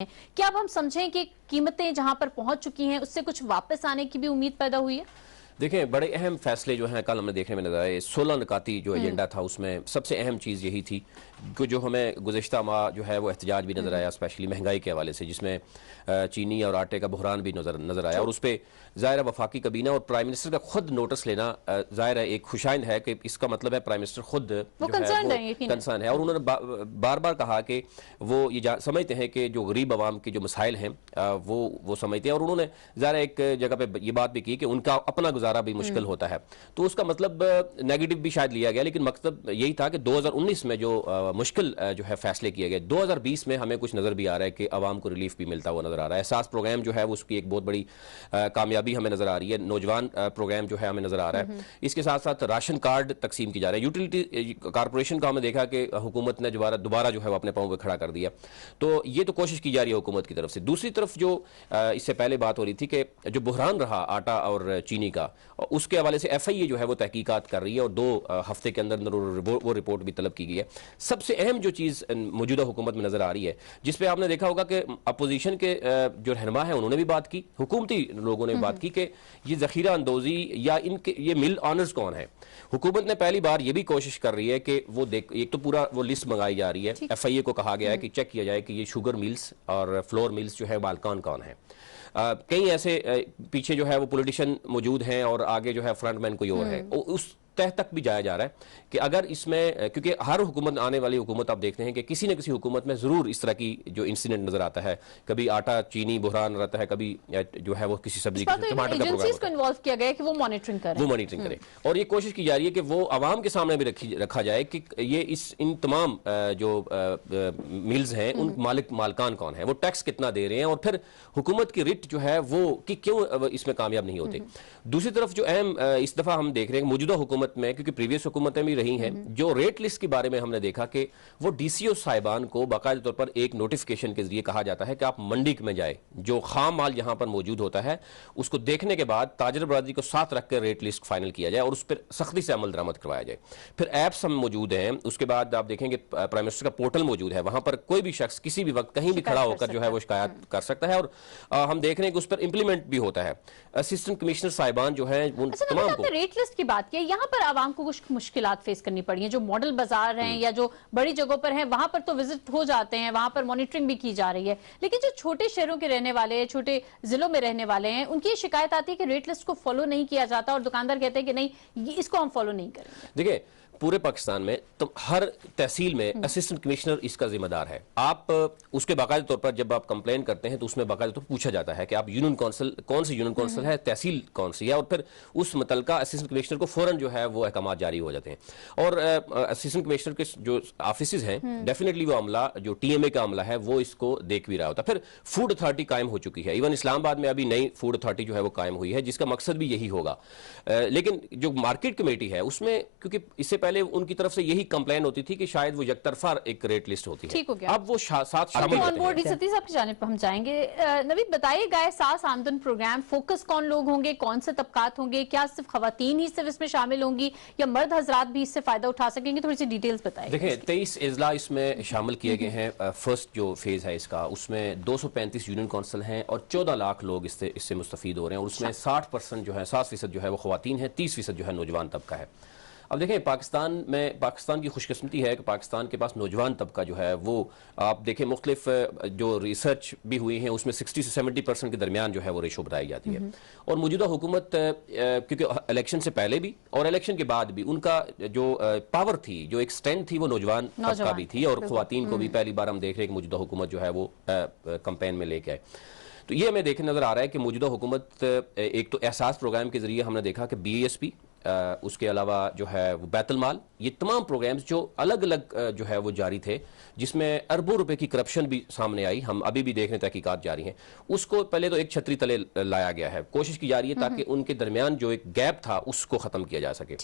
क्या अब हम समझें कि कीमतें जहां पर पहुंच चुकी हैं उससे कुछ वापस आने की भी उम्मीद पैदा हुई है? देखें, बड़े अहम फैसले जो हैं कल हमें देखने में नजर आए। 16 निकाती जो एजेंडा था उसमें सबसे अहम चीज़ यही थी कि जो हमें गुज़िश्ता माह जो है वो एहतजाज भी नज़र आया, स्पेशली महंगाई के हवाले से, जिसमें चीनी और आटे का बहरान भी नज़र आया। और उस पर ज़ाहिर वफाकी कबीना और प्राइम मिनिस्टर का खुद नोटिस लेना ज़ाहिर है एक खुशाइंद है कि इसका मतलब है प्राइम मिनिस्टर खुद कंसर्न है। और उन्होंने बार बार कहा कि वो ये समझते हैं कि जो गरीब आवाम के जो मसाइल हैं वो समझते हैं। और उन्होंने ज़ाहिर एक जगह पे ये बात भी की कि उनका अपना गुजारा भी मुश्किल होता है, तो उसका मतलब नेगेटिव भी शायद लिया गया, लेकिन मकसद यही था कि 2019 में जो मुश्किल जो है फैसले किए गए, 2020 में हमें कुछ नज़र भी आ रहा है कि आवाम को रिलीफ भी मिलता हुआ नज़र आ रहा है। एहसास प्रोग्राम जो है वो उसकी एक बहुत बड़ी कामयाबी हमें नज़र आ रही है। नौजवान प्रोग्राम जो है हमें नज़र आ रहा है। इसके साथ साथ राशन कार्ड तकसीम की जा रही है। यूटिलिटी कॉर्पोरेशन का हमें देखा कि हुकूमत ने दोबारा जो है वो अपने पाँव पर खड़ा कर दिया। तो ये तो कोशिश की जा रही है हुकूमत की तरफ से। दूसरी तरफ जो इससे पहले बात हो रही थी कि जो बहरान रहा आटा और चीनी का, उसके हवाले से FIA जो है वो तहकीकात कर रही है और 2 हफ्ते के अंदर वो रिपोर्ट भी तलब की गई है। सबसे अहम जो चीज़ मौजूदा हुकूमत में नज़र आ रही है, जिस पे आपने देखा होगा कि अपोजिशन के जो रहनुमा है उन्होंने भी बात की, हुकूमती लोगों ने भी बात की कि ये ज़ख़ीरा अंदोज़ी या इनके ये मिल ऑनर्स कौन है। हुकूमत ने पहली बार ये भी कोशिश कर रही है कि वो एक तो पूरा वो लिस्ट मंगाई जा रही है। FIA को कहा गया है कि चेक किया जाए कि ये शुगर मिल्स और फ्लोर मिल्स जो है मालिकान कौन है। कई ऐसे पीछे जो है वो पॉलिटिशियन मौजूद हैं और आगे जो है फ्रंटमैन कोई और है। उस तह तक भी जाया जा रहा है कि अगर इसमें, क्योंकि हर हुकूमत, आने वाली हुकूमत आप देखते हैं कि किसी न किसी हुकूमत में ज़रूर इस तरह की जो इंसिडेंट नज़र आता है। कभी आटा चीनी बहरान रहता है, कभी जो है वो किसी सब्जी टमाटर का एजेंसीज को इन्वॉल्व किया गया है कि वो मॉनिटरिंग करें। और ये कोशिश की जा रही है कि वो आवाम के सामने भी रखा जाए कि ये इन तमाम जो मिल्स हैं उन मालिकान कौन है, वो टैक्स कितना दे रहे हैं, और फिर हुकूमत की रिट जो है वो कि क्यों इसमें कामयाब नहीं होते। दूसरी तरफ जो अहम इस दफ़ा हम देख रहे हैं मौजूदा हुकूमत में, क्योंकि प्रीवियस हुकूमतें भी रही हैं, जो रेट लिस्ट के बारे में हमने देखा कि वो DCO साहिबान को बाकायदा तौर पर एक नोटिफिकेशन के जरिए कहा जाता है कि आप मंडी में जाए, जो खाम माल यहाँ पर मौजूद होता है उसको देखने के बाद ताजर बरादरी को साथ रख कर रेट लिस्ट फाइनल किया जाए और उस पर सख्ती से अमल दरामद करवाया जाए। फिर ऐप्स हम मौजूद हैं। उसके बाद आप देखेंगे प्राइम मिनिस्टर का पोर्टल मौजूद है, वहां पर कोई भी शख्स किसी भी वक्त कहीं भी खड़ा होकर जो है वो शिकायत कर सकता है। और हम देख रहे हैं कि उस पर इंप्लीमेंट भी होता है। असिस्टेंट कमिश्नर साहिबान जो है उन तमाम को, रेट लिस्ट की बात की, यहाँ पर आवाम को कुछ मुश्किलात फेस करनी पड़ी है। जो मॉडल बाजार हैं या जो बड़ी जगहों पर हैं, वहां पर तो विजिट हो जाते हैं, वहां पर मॉनिटरिंग भी की जा रही है, लेकिन जो छोटे शहरों के रहने वाले, छोटे जिलों में रहने वाले हैं, उनकी शिकायत आती है कि रेट लिस्ट को फॉलो नहीं किया जाता और दुकानदार कहते हैं कि नहीं, इसको हम फॉलो नहीं करेंगे। देखिए, पूरे पाकिस्तान में तो हर तहसील में असिस्टेंट कमिश्नर इसका जिम्मेदार है। आप उसके बाकायदा तौर पर जब आप कंप्लेन करते हैं तो उसमें बाकायदा तौर पर पूछा जाता है कि आप यूनियन काउंसिल, कौन सी यूनियन काउंसिल है, तहसील कौन सी है, और फिर उस मुतलका असिस्टेंट कमिश्नर को फौरन जो है वो अहकाम जारी हो जाते हैं। और असिस्टेंट कमिश्नर के जो ऑफिस हैं, डेफिनेटली वो अमला, जो TMA का अमला है, वो इसको देख भी रहा होता है। फिर फूड अथॉरिटी कायम हो चुकी है। इवन इस्लामाबाद में अभी नई फूड अथॉरिटी जो है वो कायम हुई है, जिसका मकसद भी यही होगा। लेकिन जो मार्केट कमेटी है उसमें, क्योंकि इससे पहले उनकी तरफ से यही कंप्लेन होती थी कि शायद वो यकतरफा एक रेट लिस्ट होती है, अब वो साथ शामिल होते हैं। सतीश साहब की जानिब पर हम जाएंगे। नवीद, बताइएगा, एहसास आमदन प्रोग्राम, फोकस कौन लोग होंगे, कौन से तबकात होंगे, क्या सिर्फ खवातीन ही सिर्फ इसमें शामिल होंगी या मर्द हजरात भी इससे फायदा उठा सकेंगे? थोड़ी सी डिटेल्स बताइए। देखिए, 23 इजला इसमें शामिल किए गए हैं। फर्स्ट जो फेज है इसका, उसमें 235 यूनियन काउंसिल हैं और 14 लाख लोग इससे मुस्तफीद हो रहे हैं। और उसमें 60% जो है, 60% जो है वो खवातीन है, 30% जो है नौजवान तबका है। अब देखें, पाकिस्तान की खुशकिस्मती है कि पाकिस्तान के पास नौजवान तबका जो है वो, आप देखें मुख्तलिफ जो रिसर्च भी हुई हैं उसमें 60 से 70% के दरमियान जो है वो रेशो बताई जाती है। और मौजूदा हुकूमत, क्योंकि इलेक्शन से पहले भी और इलेक्शन के बाद भी उनका जो पावर थी, जो एक स्ट्रेंथ थी, वो नौजवान तबका भी थी। और ख्वातीन को भी पहली बार हम देख रहे हैं कि मौजूदा हुकूमत जो है वो कैंपेन में लेके आए। तो ये हमें देखने नजर आ रहा है कि मौजूदा हुकूमत, एक तो एहसास प्रोग्राम के जरिए हमने देखा कि BASP, उसके अलावा जो है वो बैतुल माल, ये तमाम प्रोग्राम्स जो अलग अलग जो है वो जारी थे, जिसमें अरबों रुपए की करप्शन भी सामने आई। हम अभी भी देख रहे हैं, तहकीकात जारी हैं। उसको पहले तो एक छतरी तले लाया गया है, कोशिश की जा रही है ताकि उनके दरमियान जो एक गैप था उसको खत्म किया जा सके।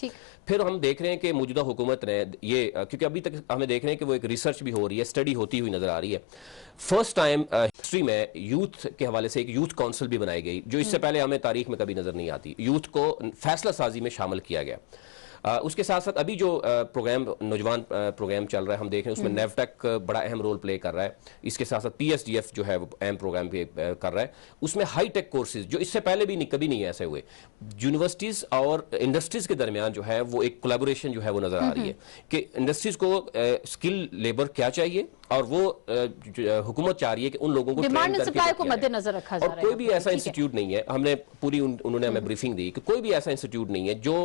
फिर हम देख रहे हैं कि मौजूदा हुकूमत ने ये, क्योंकि अभी तक हमें देख रहे हैं कि वो एक रिसर्च भी हो रही है, स्टडी होती हुई नजर आ रही है। फर्स्ट टाइम हिस्ट्री में यूथ के हवाले से एक यूथ काउंसिल भी बनाई गई, जो इससे पहले हमें तारीख में कभी नजर नहीं आती। यूथ को फैसला साजी में शामिल किया गया। उसके साथ साथ अभी जो प्रोग्राम नौजवान प्रोग्राम चल रहा है हम देख रहे हैं उसमें नेवटेक बड़ा अहम रोल प्ले कर रहा है, इसके साथ साथ PSDF जो है वो अहम प्रोग्राम भी कर रहा है, उसमें हाई टेक कोर्सेज जो इससे पहले भी कभी नहीं ऐसे हुए, यूनिवर्सिटीज और इंडस्ट्रीज के दरमियान जो है वो एक कोलैबोरेशन जो है वो नजर आ रही है कि इंडस्ट्रीज को स्किल लेबर क्या चाहिए और वो हुकूमत चाह रही है कि उन लोगों को डिमांड एंड सप्लाई को मद्देनजर रखा जा रहा और है। कोई भी ऐसा इंस्टीट्यूट नहीं है, हमने पूरी उन्होंने हमें ब्रीफिंग दी कि कोई भी ऐसा इंस्टीट्यूट नहीं है जो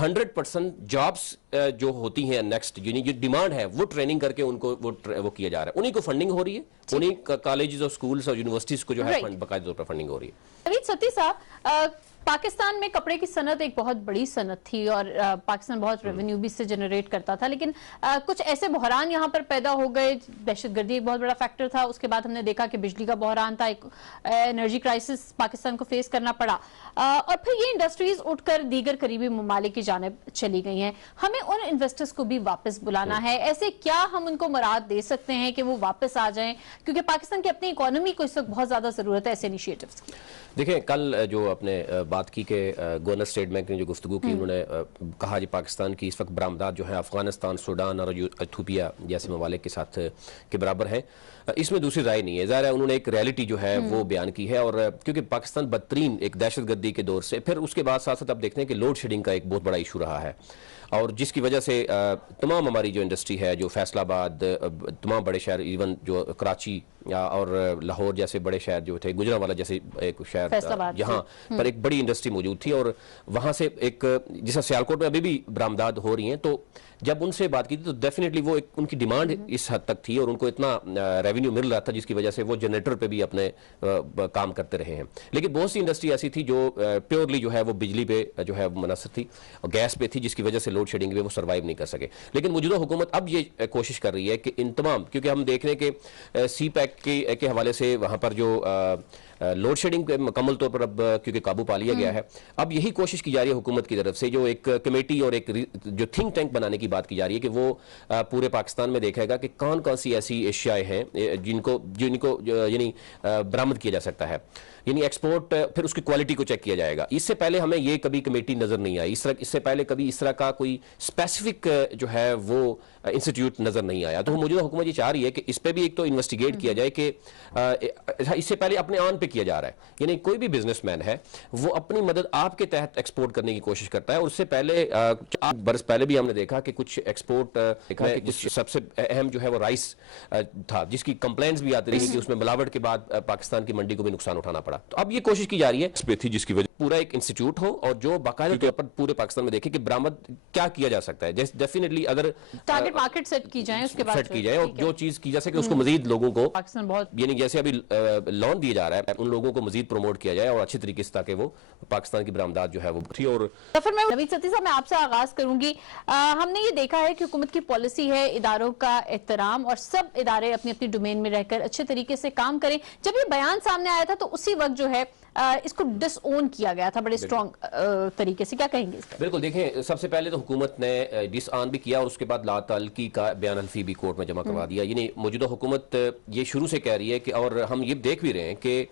100% जॉब्स जो होती हैं नेक्स्ट यानी जो डिमांड है वो ट्रेनिंग करके उनको वो किया जा रहा है, उन्हीं को फंडिंग हो रही है, उन्हीं कॉलेजेस और स्कूल्स और यूनिवर्सिटीज को जो है बाकायदा तौर पर फंडिंग हो रही है। नवीद सती साहब, पाकिस्तान में कपड़े की सनत एक बहुत बड़ी सनत थी और पाकिस्तान बहुत रेवेन्यू भी इससे जनरेट करता था, लेकिन कुछ ऐसे बहरान यहाँ पर पैदा हो गए, दहशतगर्दी एक बहुत बड़ा फैक्टर था, उसके बाद हमने देखा कि बिजली का बहरान था, एक एनर्जी क्राइसिस पाकिस्तान को फेस करना पड़ा और फिर ये इंडस्ट्रीज उठकर दीगर करीबी ममालिक की जानिब चली गई हैं। हमें उन इन्वेस्टर्स को भी वापस बुलाना है, ऐसे क्या हम उनको मुराद दे सकते हैं कि वो वापस आ जाएं, क्योंकि पाकिस्तान की अपनी इकोनॉमी को इस वक्त बहुत ज्यादा जरूरत है ऐसे इनिशिएटिव्स की। देखिए कल जो आपने बात की कि गवर्नर स्टेट बैंक ने जो गुफ्तगू की, उन्होंने कहा कि पाकिस्तान की इस वक्त बरामदात जो है अफगानिस्तान, सूडान और इथोपिया जैसे ममालिक के साथ के बराबर है, इसमें दूसरी राय नहीं है। ज़ाहिर है उन्होंने एक रियलिटी जो है वो बयान की है, और क्योंकि पाकिस्तान बदतरीन एक दहशतगर्दी के दौर से फिर उसके बाद साथ साथ आप देखते हैं कि लोड शेडिंग का एक बहुत बड़ा इशू रहा है, और जिसकी वजह से तमाम हमारी जो इंडस्ट्री है, जो फैसलाबाद, तमाम बड़े शहर, इवन जो कराची और लाहौर जैसे बड़े शहर जो थे, गुजरांवाला जैसे एक शहर यहाँ पर एक बड़ी इंडस्ट्री मौजूद थी, और वहाँ से एक जैसा सियालकोट में अभी भी बरामदात हो रही हैं, तो जब उनसे बात की थी तो डेफिनेटली वो एक उनकी डिमांड इस हद तक थी और उनको इतना रेवेन्यू मिल रहा था जिसकी वजह से वो जनरेटर पे भी अपने काम करते रहे हैं। लेकिन बहुत सी इंडस्ट्री ऐसी थी जो प्योरली जो है वो बिजली पे जो है मुनसर थी और गैस पे थी, जिसकी वजह से लोड शेडिंग में वो सर्वाइव नहीं कर सके। लेकिन मौजूदा हुकूमत अब ये कोशिश कर रही है कि इन तमाम, क्योंकि हम देख रहे हैं कि CPEC के हवाले से वहाँ पर जो लोड शेडिंग पे मुकम्मल तौर पर अब क्योंकि काबू पा लिया गया है, अब यही कोशिश की जा रही है हुकूमत की तरफ से, जो एक कमेटी और एक जो थिंक टैंक बनाने की बात की जा रही है कि वो पूरे पाकिस्तान में देखेगा कि कौन कौन सी ऐसी एशियाएं हैं जिनको यानी बरामद किया जा सकता है, यानी एक्सपोर्ट, फिर उसकी क्वालिटी को चेक किया जाएगा। इससे पहले हमें ये कभी कमेटी नजर नहीं आई, इससे पहले कभी इस तरह का कोई स्पेसिफिक जो है वो इंस्टीट्यूट नजर नहीं आया। तो मौजूदा हुकूमत ये चाह रही है कि इस पे भी एक तो इन्वेस्टिगेट किया जाए कि इससे पहले अपने आन पे किया जा रहा है, यानी कोई भी बिजनेसमैन है वो अपनी मदद आपके तहत एक्सपोर्ट करने की कोशिश करता है, और उससे पहले बरस पहले भी हमने देखा कि कुछ एक्सपोर्ट देखा कि सबसे अहम जो है वो राइस था, जिसकी कंप्लेंट्स भी आती रही कि उसमें मिलावट के बाद पाकिस्तान की मंडी को भी नुकसान उठाना पड़ा। तो अब ये कोशिश की जा रही है इस थी जिसकी वजह पूरा एक इंस्टीट्यूट हो और जो बाकायदा तौर पर पूरे पाकिस्तान में देखे कि बरामद क्या किया जा सकता है। जैसे डेफिनेटली अगर टारगेट मार्केट सेट की जाए, उसके बाद सेट की जाए और जो चीज की जा सके उसको मजीद लोगों को, पाकिस्तान बहुत यानी जैसे अभी लोन दिया जा रहा है, उन लोगों को मजीद प्रमोट किया जाए और अच्छी तरीके से, ताकि वो पाकिस्तान की बरामदात जो है वो थी। और तो फिर मैं नवीद सती साहब मैं आपसे आगाज करूंगी। हमने ये देखा है कि हुकूमत की पॉलिसी है इदारों का एहतराम और सब इदारे अपनी अपनी डोमेन में रहकर अच्छे तरीके से काम करें। जब ये बयान सामने आया था तो उसी वक्त जो है इसको डिसओन किया गया था बड़े स्ट्रॉन्ग तरीके से, क्या कहेंगे इस पर? बिल्कुल, देखें सबसे पहले तो हुकूमत ने डिसऑन भी किया और उसके बाद लाताल्की का बयान हल्फी भी कोर्ट में जमा करवा दिया। यानी मौजूदा हुकूमत ये शुरू से कह रही है कि, और हम ये देख भी रहे हैं कि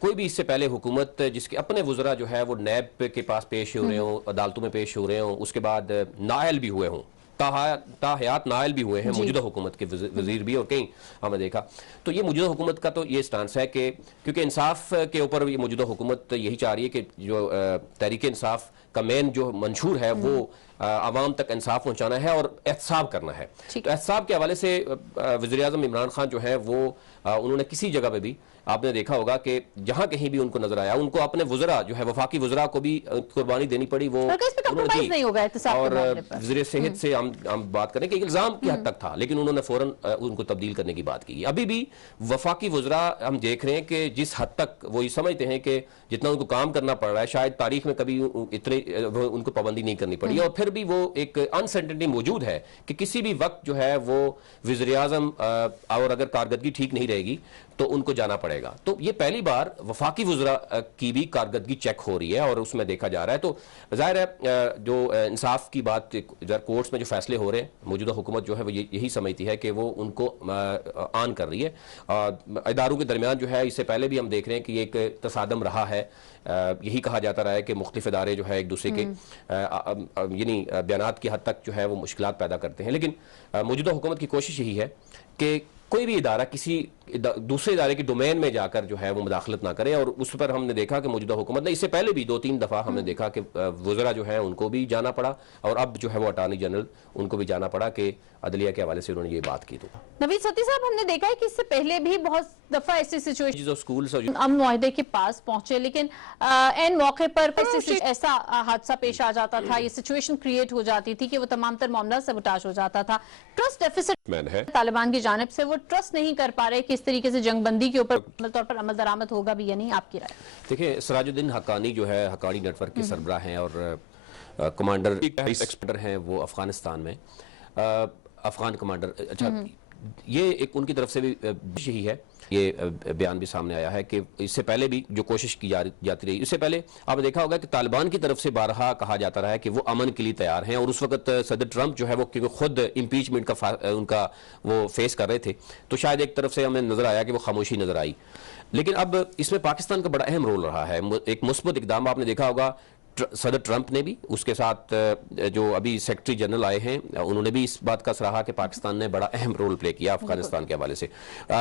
कोई भी इससे पहले हुकूमत जिसके अपने वज़रा जो है वो नैब के पास पेश हो रहे हों, अदालतों में पेश हो रहे हों, उसके बाद नाअहल भी हुए हों, ताहयात नाअहल भी हुए हैं मौजूदा हुकूमत के वजीर भी, और कहीं हमने देखा। तो ये मौजूदा हुकूमत का तो ये स्टांस है कि क्योंकि इंसाफ के ऊपर ये मौजूदा हुकूमत यही चाह रही है कि जो तहरीक इंसाफ का मेन जो मंशूर है वो आवाम तक इंसाफ पहुंचाना है और एहतसाब करना है। तो एहतसाब के हवाले से वज़ीर-ए-आज़म इमरान खान जो है वो उन्होंने किसी जगह पे भी आपने देखा होगा कि जहां कहीं भी उनको नजर आया, उनको अपने वज़रा जो है वफाकी वज़रा को भी कुर्बानी देनी पड़ी, वो नहीं होगा और वज़ीर सेहत से हम बात करें कि इल्जाम की हद तक था, लेकिन उन्होंने फौरन उनको तब्दील करने की बात की। अभी भी वफाकी वज़रा हम देख रहे हैं कि जिस हद तक वो ये समझते हैं कि जितना उनको काम करना पड़ रहा है शायद तारीख में कभी इतने उनको पाबंदी नहीं करनी पड़ी, और फिर भी वो एक अनसर्टेनिटी मौजूद है कि किसी भी वक्त जो है वो वज़ीर-ए-आज़म और अगर कारकर्दगी ठीक नहीं रहेगी تو ان کو جانا پڑے گا. تو یہ پہلی بار وفاقی وزراء کی بھی کارکردگی چیک ہو رہی ہے اور اس میں دیکھا جا رہا ہے. تو ظاہر ہے جو انصاف کی بات کورٹس میں جو فیصلے ہو رہے ہیں, موجودہ حکومت جو ہے وہ یہی سمجھتی ہے کہ وہ ان کو آن کر رہی ہے. اداروں کے درمیان جو ہے اس سے پہلے بھی ہم دیکھ رہے ہیں کہ یہ ایک تصادم رہا ہے. یہی کہا جاتا رہا ہے کہ مختلف ادارے جو ہے ایک دوسرے کے یعنی بیانات کی حد تک جو ہے وہ مشکلات پیدا کرتے ہیں. لیکن موجودہ حکومت کی کوشش یہی ہے کہ کوئی بھی ادارہ کسی دوسرے ادارے کی ڈومین میں جا کر جو ہے وہ مداخلت نہ کرے. اور اس پر ہم نے دیکھا کہ موجودہ حکومت نے اس سے پہلے بھی 2-3 دفعہ ہم نے دیکھا کہ وزراء جو ہیں ان کو بھی جانا پڑا, اور اب جو ہے وہ اٹارنی جنرل ان کو بھی جانا پڑا کہ عدلیہ کے حوالے سے انہوں نے یہ بات کی. تو نوید ستی صاحب, ہم نے دیکھا ہے کہ اس سے پہلے بھی بہت دفعہ ایسی سچویشن اسکولز امن معاہدے کے پاس پہنچے, لیکن این موقع پر ایسا حادثہ پیش آ جاتا تھا, یہ سچویشن کریٹ ہو جاتی تھی کہ وہ تمام تر معاملہ سبوٹاج ہو جاتا تھا. ٹرسٹ ڈیفیسٹ ہے طالبان کی جانب سے, وہ ٹرسٹ نہیں کر پا رہے کہ اس طریقے سے جنگ بندی کے اوپر مکمل طور پر عمل درآمد ہوگا بھی یا نہیں, آپ کی رائے؟ دیکھیں, سراج الدین حقانی جو ہے حقانی نیٹ ورک کے سربراہ ہیں اور کمانڈر ہیں وہ افغانستان میں افغان کمانڈر. اچھا, یہ ایک ان کی طرف سے بھی یہی ہے, یہ بیان بھی سامنے آیا ہے کہ اس سے پہلے بھی جو کوشش کی جاتی رہی, اس سے پہلے آپ نے دیکھا ہوگا کہ طالبان کی طرف سے بارہا کہا جاتا رہا ہے کہ وہ امن کے لیے تیار ہیں, اور اس وقت صدر ٹرمپ جو ہے وہ کیونکہ خود امپیچمنٹ کا ان کا وہ فیس کر رہے تھے, تو شاید ایک طرف سے ہمیں نظر آیا کہ وہ خاموشی نظر آئی. لیکن اب اس میں پاکستان کا بڑا اہم رول رہا ہے. ایک مثبت اقدام آپ نے دیکھا ہوگا صدر ٹرمپ نے بھی, اس کے ساتھ جو ابھی سیکرٹری جنرل آئے ہیں انہوں نے بھی اس بات کا سراہا کہ پاکستان نے بڑا اہم رول پلے کیا افغانستان کے حوالے سے.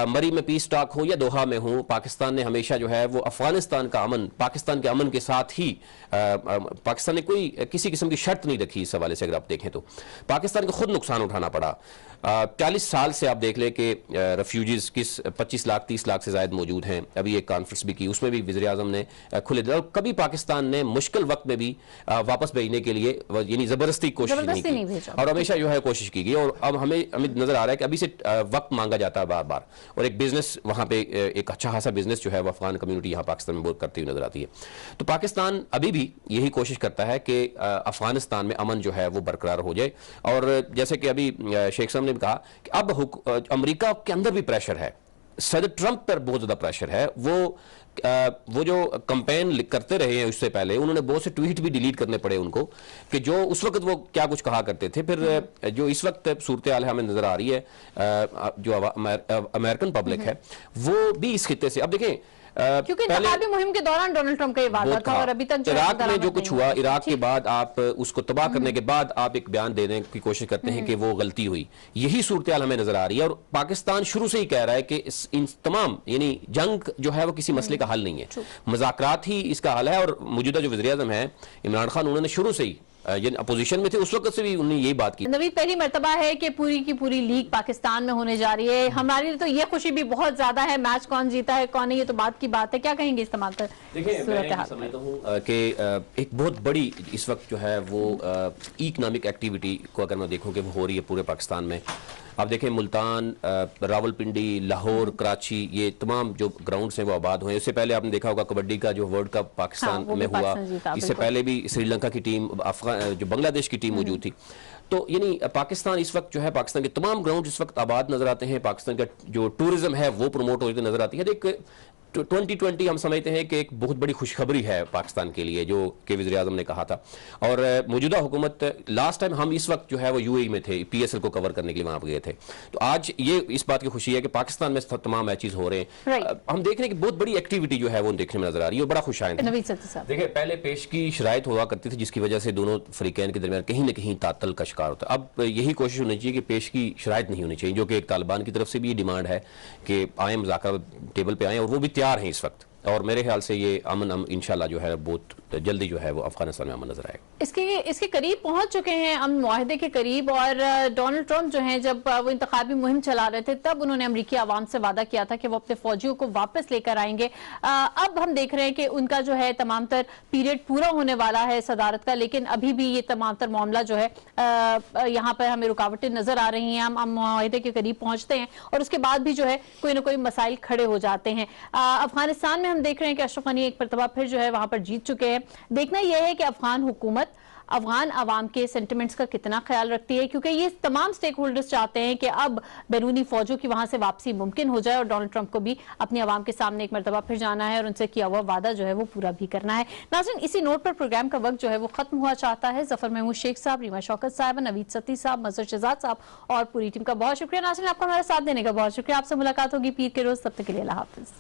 مری میں پیس ٹاک ہو یا دوحہ میں ہوں, پاکستان نے ہمیشہ جو ہے وہ افغانستان کا امن, پاکستان کے امن کے ساتھ ہی پاکستان نے کوئی کسی قسم کی شرط نہیں رکھی. اس حوالے سے اگر آپ دیکھیں تو پاکستان کو خود نقصان اٹھانا پڑا. 40 سال سے آپ دیکھ لیں کہ ریفیوجیز 25 لاکھ 30 لاکھ سے زائد موجود ہیں. ابھی ایک کانفرنس بھی کی, اس میں بھی وزیر اعظم نے کھلے دل, اور کبھی پاکستان نے مشکل وقت میں بھی واپس بھیجنے کے لیے یعنی زبردستی کوشش نہیں کی, اور ہمیشہ جو ہے کوشش کی گئی. اور اب ہمیں نظر آ رہا ہے کہ ابھی سے وقت مانگا جاتا ہے بار بار, اور ایک بزنس وہاں پہ ایک اچھا خاصا بزنس جو ہے وہ افغان کمیونٹی یہاں پاکستان میں بہت کرتی ہوئی نظر آتی ہے. تو پاکستان ابھی بھی یہی کوشش کرتا ہے کہ افغانستان میں امن جو ہے وہ برقرار ہو جائے. اور جیسے کہ ابھی شیخ صاحب نے کہا کہ اب امریکہ کے اندر بھی پریشر ہے, صدر ٹرمپ پر بہت زیادہ پریشر ہے. وہ جو کمپین کرتے رہے ہیں اس سے پہلے, انہوں نے بہت سے ٹویٹ بھی ڈیلیٹ کرنے پڑے ان کو, کہ جو اس وقت وہ کیا کچھ کہا کرتے تھے. پھر جو اس وقت صورتحال ہمیں نظر آ رہی ہے, جو امریکن پبلک ہے وہ بھی اس خطے سے, اب دیکھیں کیونکہ انتخابی مہم کے دوران ڈونلڈ ٹرمپ کا یہ وعدہ تھا, اور ابھی تک عراق میں جو کچھ ہوا, عراق کے بعد آپ اس کو تباہ کرنے کے بعد آپ ایک بیان دینے کی کوشش کرتے ہیں کہ وہ غلطی ہوئی. یہی صورتحال ہمیں نظر آ رہی ہے, اور پاکستان شروع سے ہی کہہ رہا ہے کہ ان تمام یعنی جنگ جو ہے وہ کسی مسئلے کا حل نہیں ہے, مذاکرات ہی اس کا حل ہے. اور موجودہ جو وزیر اعظم ہیں عمران خان, انہوں نے شروع سے ہی اپوزیشن میں تھے اس وقت سے بھی انہوں نے یہی بات کی. نوید, پہلی مرتبہ ہے کہ پوری کی پوری لیگ پاکستان میں ہونے جا رہی ہے. ہمارے لیے تو یہ خوشی بھی بہت زیادا ہے, میچ کون جیتا ہے کون نہیں یہ تو بات کی بات ہے. کیا کہیں گے استعمال پر؟ دیکھیں, میں سمجھتا ہوں کہ ایک بہت بڑی اس وقت جو ہے وہ اکنامک ایکٹیویٹی کو اگر میں دیکھوں کہ وہ ہو رہی ہے پورے پاکستان میں. آپ دیکھیں ملتان, راول پنڈی, لاہور, کراچی, یہ تمام جو گراؤنڈز ہیں وہ آباد ہوئے. اس سے پہلے آپ نے دیکھا ہوگا کبڈی کا جو ورلڈ کپ پاکستان میں ہوا, اس سے پہلے بھی سری لنکا کی ٹیم, جو بنگلہ دیش کی ٹیم موجود تھی. تو یعنی پاکستان اس وقت جو ہے پاکستان کے تمام گراؤنڈ اس وقت آباد نظر آتے ہیں. پاکستان کا جو ٹورزم ہے وہ پروموٹ ہوتی نظر آتی ہے. ایک 2020 ہم سمجھتے ہیں کہ ایک بہت بڑی خوشخبری ہے پاکستان کے لیے, جو کہ وزیر اعظم نے کہا تھا. اور موجودہ حکومت, لاسٹ ٹائم ہم اس وقت جو ہے وہ UAE میں تھے, PSL کو کور کرنے کے لیے وہاں گئے تھے. تو آج یہ اس بات کی خوشی ہے کہ پاکستان میں تمام میچز ہو رہے ہیں. ہم دیکھ رہے ہیں کہ بہت بڑی ایکٹیویٹی جو ہے وہ دیکھنے میں نظر آ رہی ہے, اور بڑا خوش آئند ہے. دیکھیں, پہلے پیش کی شرائط ہوا کرتی تھی جس کی وجہ سے دونوں فریقین کے درمیان کہیں نہ کہیں تعطل کا شکار ہوتا ہے. اب یہی کوشش ہونی چاہیے کہ پیش کی شرائط نہیں ہونی چاہیے, جو کہ ایک طالبان کی طرف سے بھی یہ ڈیمانڈ ہے کہ آئیں, مذاکرات ٹیبل پہ آئیں, اور وہ بھی تیار ہیں اس وقت. اور میرے خیال سے یہ امن انشاءاللہ جو ہے بہت جلدی جو ہے وہ افغانستان میں امن نظر آئے گا. اس کے قریب پہنچ چکے ہیں امن معاہدے کے قریب. اور ڈونلڈ ٹرمپ جو ہیں جب وہ انتخابی مہم چلا رہے تھے تب انہوں نے امریکی عوام سے وعدہ کیا تھا کہ وہ اپنے فوجیوں کو واپس لے کر آئیں گے. اب ہم دیکھ رہے ہیں کہ ان کا جو ہے تمام تر پیریڈ پورا ہونے والا ہے صدارت کا, لیکن ابھی بھی یہ تمام تر معاملہ جو ہے یہاں پر ہمیں رکاوٹیں نظر آ رہی ہیں. ہم معاہدے کے قریب پہنچتے ہیں اور اس کے بعد بھی جو ہے کوئی نہ کوئی مسائل کھڑے ہو جاتے ہیں. افغانستان میں ہم دیکھ رہے ہیں کہ اشرف غنی ایک مرتبہ پھر جو ہے وہاں پر جیت چکے ہیں. دیکھنا یہ ہے کہ افغان حکومت افغان عوام کے سینٹیمنٹس کا کتنا خیال رکھتی ہے، کیونکہ یہ تمام سٹیک ہولڈرز چاہتے ہیں کہ اب بیرونی فوجوں کی وہاں سے واپسی ممکن ہو جائے اور ڈونلڈ ٹرمپ کو بھی اپنی عوام کے سامنے ایک مرتبہ پھر جانا ہے اور ان سے کیا ہوا وعدہ جو ہے وہ پورا بھی کرنا ہے۔ ناظرین، اسی نوٹ پر پروگرام کا وقت جو ہے وہ ختم ہوا چاہتا ہے۔ ظفر محمود شیخ صاحب، ریما شوکت صاحب، نوید ستی صاحب، مظہر شہزاد صاحب اور پوری ٹیم کا بہت شکریہ۔ ناظرین، آپ کا ہمارا ساتھ دینے کا بہت شکریہ۔ آپ سے ملاقات ہوگی پیر کے روز، تب تک کے لیے اللہ حافظ۔